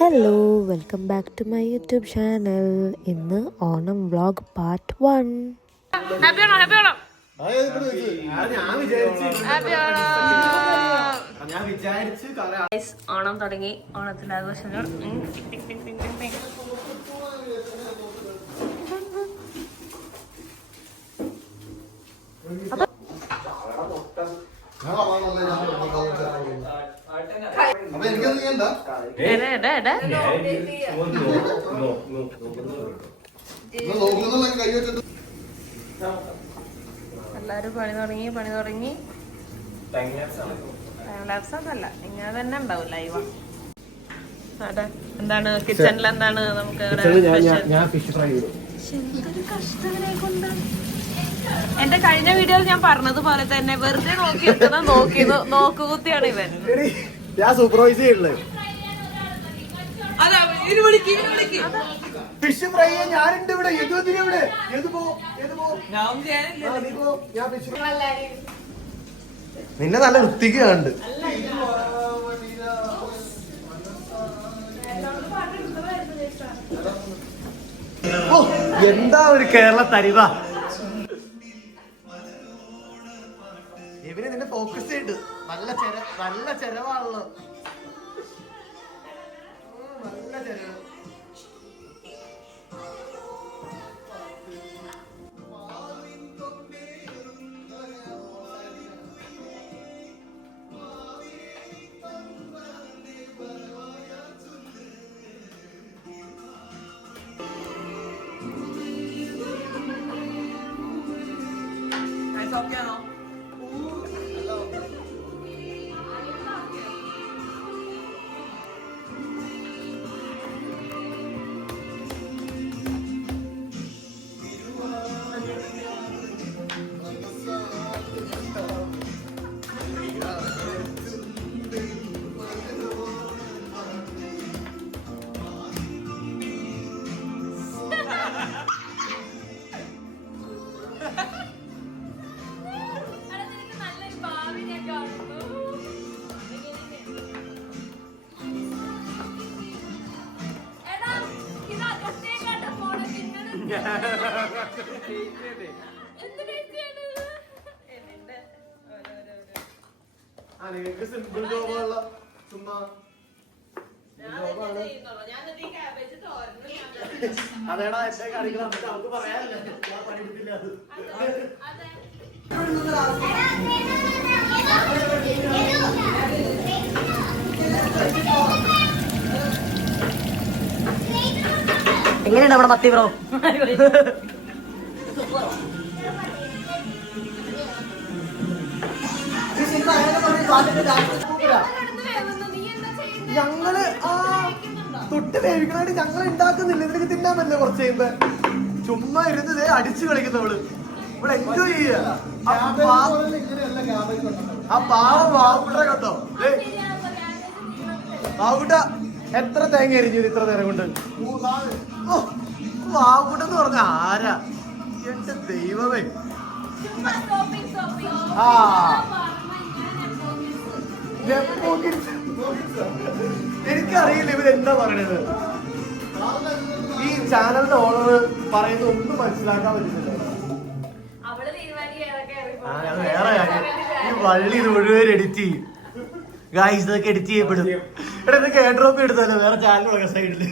Hello, welcome back to my YouTube channel. ഇന്ന് Onam vlog part 1. Onam തുടങ്ങി, ഓണത്തിന്റെ ആഘോഷങ്ങൾ. എല്ലാരും പണി തുടങ്ങി. ടൈം ലാപ്സ് ഒന്നല്ല, ഇങ്ങനെ തന്നെ ഉണ്ടാവും ലൈവ്. അതെ, എന്താണ് കിച്ചണിൽ എന്താണ് നമുക്ക് എന്റെ കഴിഞ്ഞ വീഡിയോയിൽ ഞാൻ പറഞ്ഞതുപോലെ തന്നെ വെറുതെ നോക്കുകുത്തിയാണ് ഇവൻ. ഞാൻ സൂപ്പർവൈസ് ചെയ്യുന്നത് ഫിഷ് ഫ്രൈ ഞാനുണ്ട് ഇവിടെ. നിന്നെ നല്ല വൃത്തിക്ക് കണ്ട്. എന്താ ഒരു കേരള തരിവ. ഇവന് നിന്നെ ഫോക്കസ് ചെയ്തിട്ട് നല്ല ചെലവാണല്ലോ. നല്ല ചെലവ്. സിമ്പിൾ ജോബുള്ള ചുമ്മാ അതേടാ എന്റെ കളികൾ നമുക്ക് പറയാനല്ലേ. ഞാൻ പഠിപ്പില്ല അത്. എങ്ങനെയുണ്ട് നമ്മുടെ മത്തി ബ്രോ? ഞങ്ങള് തൊട്ട് വേവിക്കണായിട്ട് ഞങ്ങൾ ഉണ്ടാക്കുന്നില്ല. ഇതിലേക്ക് തിന്നാൻ പറ്റില്ല. കുറച്ച് കഴിയുമ്പോ ചുമ്മാ ഇരുന്നത് അടിച്ചു കളിക്കുന്നവള് ഇവിടെ എൻജോയ് ചെയ്യാ. ആ പാവം ബാബുട്ട കേട്ടോ. ബാബുട്ട എത്ര തേങ്ങ എരിഞ്ഞു ഇത്ര നേരം കൊണ്ട്? ബാബുട്ടെന്ന് പറഞ്ഞ ആരാ? എന്റെ ദൈവമേ. എനിക്കറിയില്ല ഇവരെന്താ പറയണത്. ഈ ചാനലിന്റെ ഓണർ പറയുന്നത് ഒന്നും മനസ്സിലാക്കാൻ പറ്റുന്നില്ല. വേറെ കാര്യം, ഈ വള്ളി ഇത് മുഴുവൻ എഡിറ്റ് ചെയ്യും. ഗായ്സ് ഇതൊക്കെ എഡിറ്റ് ചെയ്യപ്പെടും. ഇവിടെ ഇതൊക്കെ എയർ ഡ്രോപ്പ് എടുത്തല്ലോ വേറെ ചാനലൊക്കെ സൈഡില്.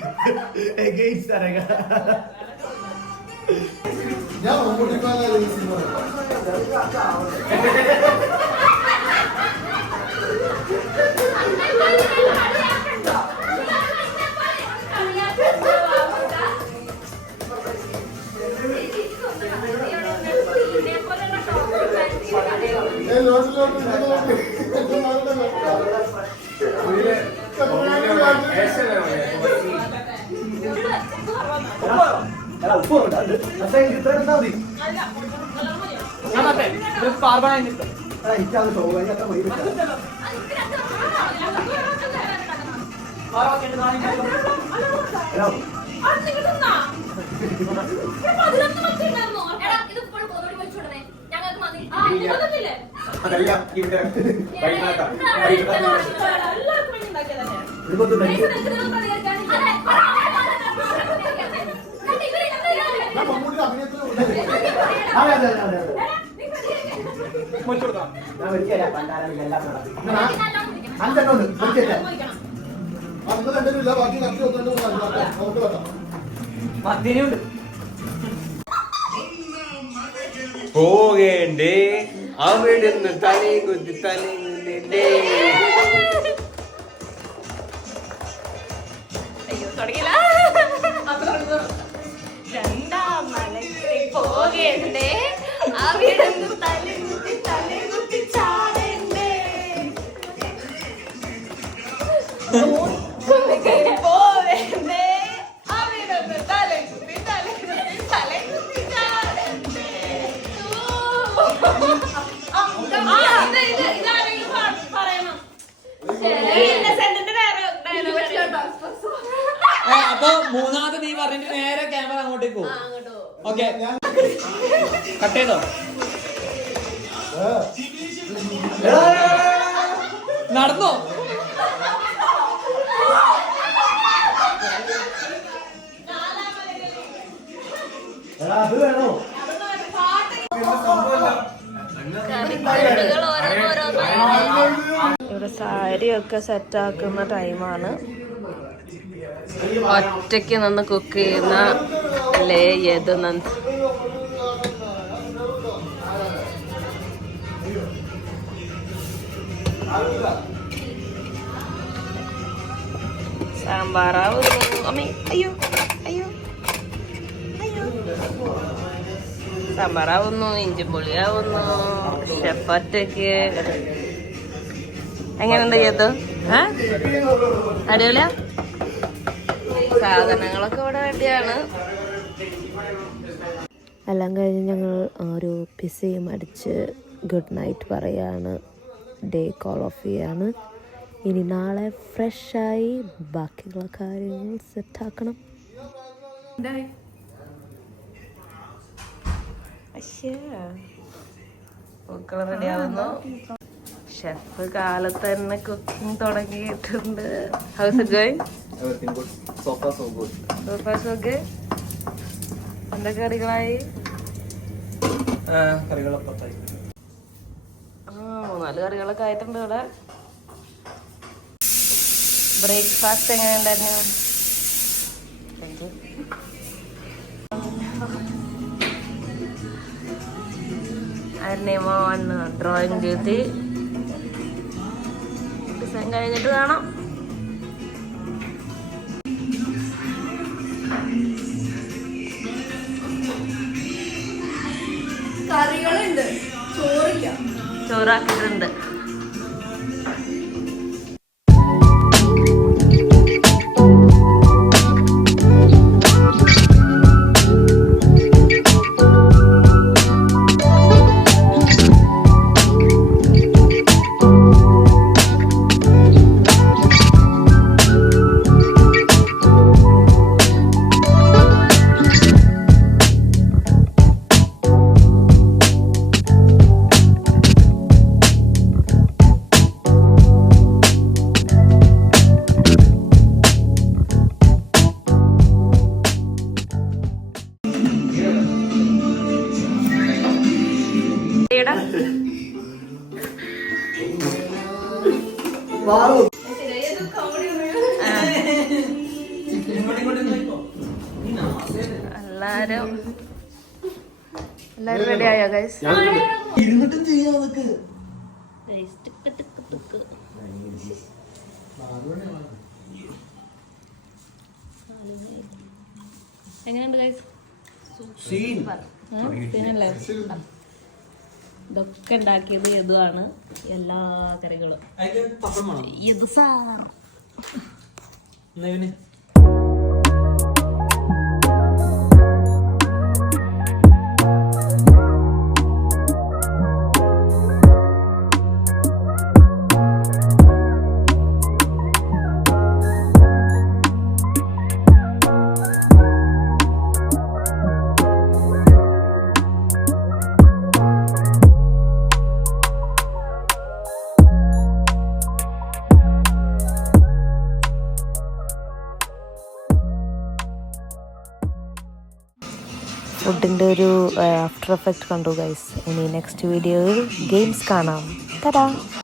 ഇവിടെ പോകേണ്ടേ അവിടുന്ന് തലകുന്നിണ്ടേ. അയ്യോ തുടങ്ങിയില്ല. രണ്ടാം മലയ്ക്ക് പോകേണ്ടേ അവിടുന്ന് തലകുത്തി ചാടേണ്ടേ. പോവേണ്ടേ അവിടുന്ന് തലകുത്തി ചാടേണ്ടേ. ഇതാരെങ്കിലും പറയണം. അപ്പൊ മൂന്നാമത്തെ നീ പറഞ്ഞിട്ട് നേരെ ക്യാമറ അങ്ങോട്ടേക്ക് പോകും. ഓക്കെ കട്ട് ചെയ്തോ? നടന്നോ? അത് വേണോ? ഇവിടെ സാരിയൊക്കെ സെറ്റാക്കുന്ന ടൈമാണ്. ഒറ്റയ്ക്ക് നിന്ന് കുക്ക് ചെയ്യുന്ന അല്ലേ യദുനന്ദ്. സാമ്പാറാവുന്നു. അമ്മേ അയ്യോ അയ്യോ അയ്യോ. സാമ്പാറാവുന്നു, ഇഞ്ചിപ്പുളിയാവുന്നു. ഷെഫ് ഒറ്റയ്ക്ക്. എങ്ങനെയുണ്ട് യദു? അടിപൊളിയാ. സാധനങ്ങളൊക്കെ ഇവിടെ റെഡിയാണ്. എല്ലാം കഴിഞ്ഞ് ഞങ്ങൾ ഒരു പിസയും അടിച്ച് ഗുഡ് നൈറ്റ് പറയാണ്. ഡേ കോൾ ഓഫ് ചെയ്യാണ്. ഇനി നാളെ ഫ്രഷായി ബാക്കിയുള്ള കാര്യങ്ങൾ സെറ്റാക്കണം. പൂക്കൾ റെഡിയാവുന്നു. ഷെഫ് കാലത്ത് തന്നെ കുക്കിംഗ് തുടങ്ങിയിട്ടുണ്ട്. House it going? So far so good. എന്തൊക്കെ കറികളായി? കറികളൊക്കെ 3-4 കറികളൊക്കെ ആയിട്ടുണ്ട് ഇവിടെ. ബ്രേക്ക്ഫാസ്റ്റ് എങ്ങനെ ഉണ്ടായിരുന്നു? അന്നേമോ വന്ന് ഡ്രോയിങ് ചെയ്ത് ഡിസൈൻ കഴിഞ്ഞിട്ട് കാണാം. കറികളുണ്ട്, ചോറില്ല. ചോറാക്കിയിട്ടുണ്ട്. എല്ലാരും റെഡി ആയോ ഗൈസ്? ഇരുന്നിട്ടും ചെയ്യാതൊക്കെ എങ്ങനെയുണ്ട് ഗൈസ്? പിന്നല്ലേ ഇതൊക്കെ ഉണ്ടാക്കിയത് യദുവാണ്. എല്ലാ കറികളും യദു സാർ. ഫുഡിൻ്റെ ഒരു ആഫ്റ്റർ എഫക്റ്റ് കണ്ടു ഗൈസ്. ഇനി നെക്സ്റ്റ് വീഡിയോയിൽ ഗെയിംസ് കാണാം. തടാ.